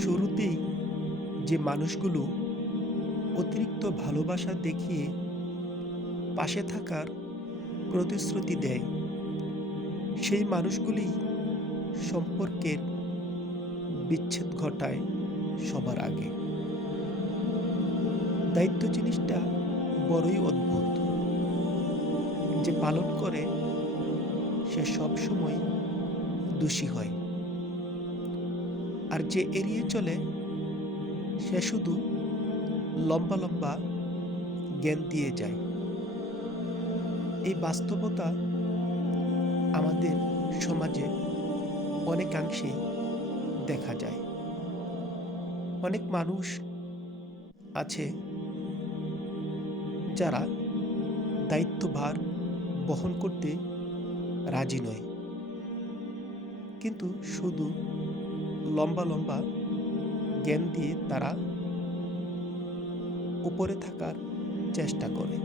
শুরুতেই যে মানুষগুলো অতিরিক্ত ভালোবাসা দেখিয়ে পাশে থাকার প্রতিশ্রুতি দেয়, সেই মানুষগুলি সম্পর্কের বিচ্ছেদ ঘটায় সবার আগে। দায়িত্ব জিনিসটা বড়ই অদ্ভুত। যে পালন করে সে সবসময় দোষী হয়, আর যে এড়িয়ে চলে সে শুধু লম্বা লম্বা জ্ঞান দিয়ে যায়। এই বাস্তবতা আমাদের সমাজে অনেকাংশেই দেখা যায়। অনেক মানুষ আছে যারা দায়িত্বভার বহন করতে রাজি নয়, কিন্তু শুধু লম্বা লম্বা জ্ঞান দিয়ে তারা উপরে থাকার চেষ্টা করে।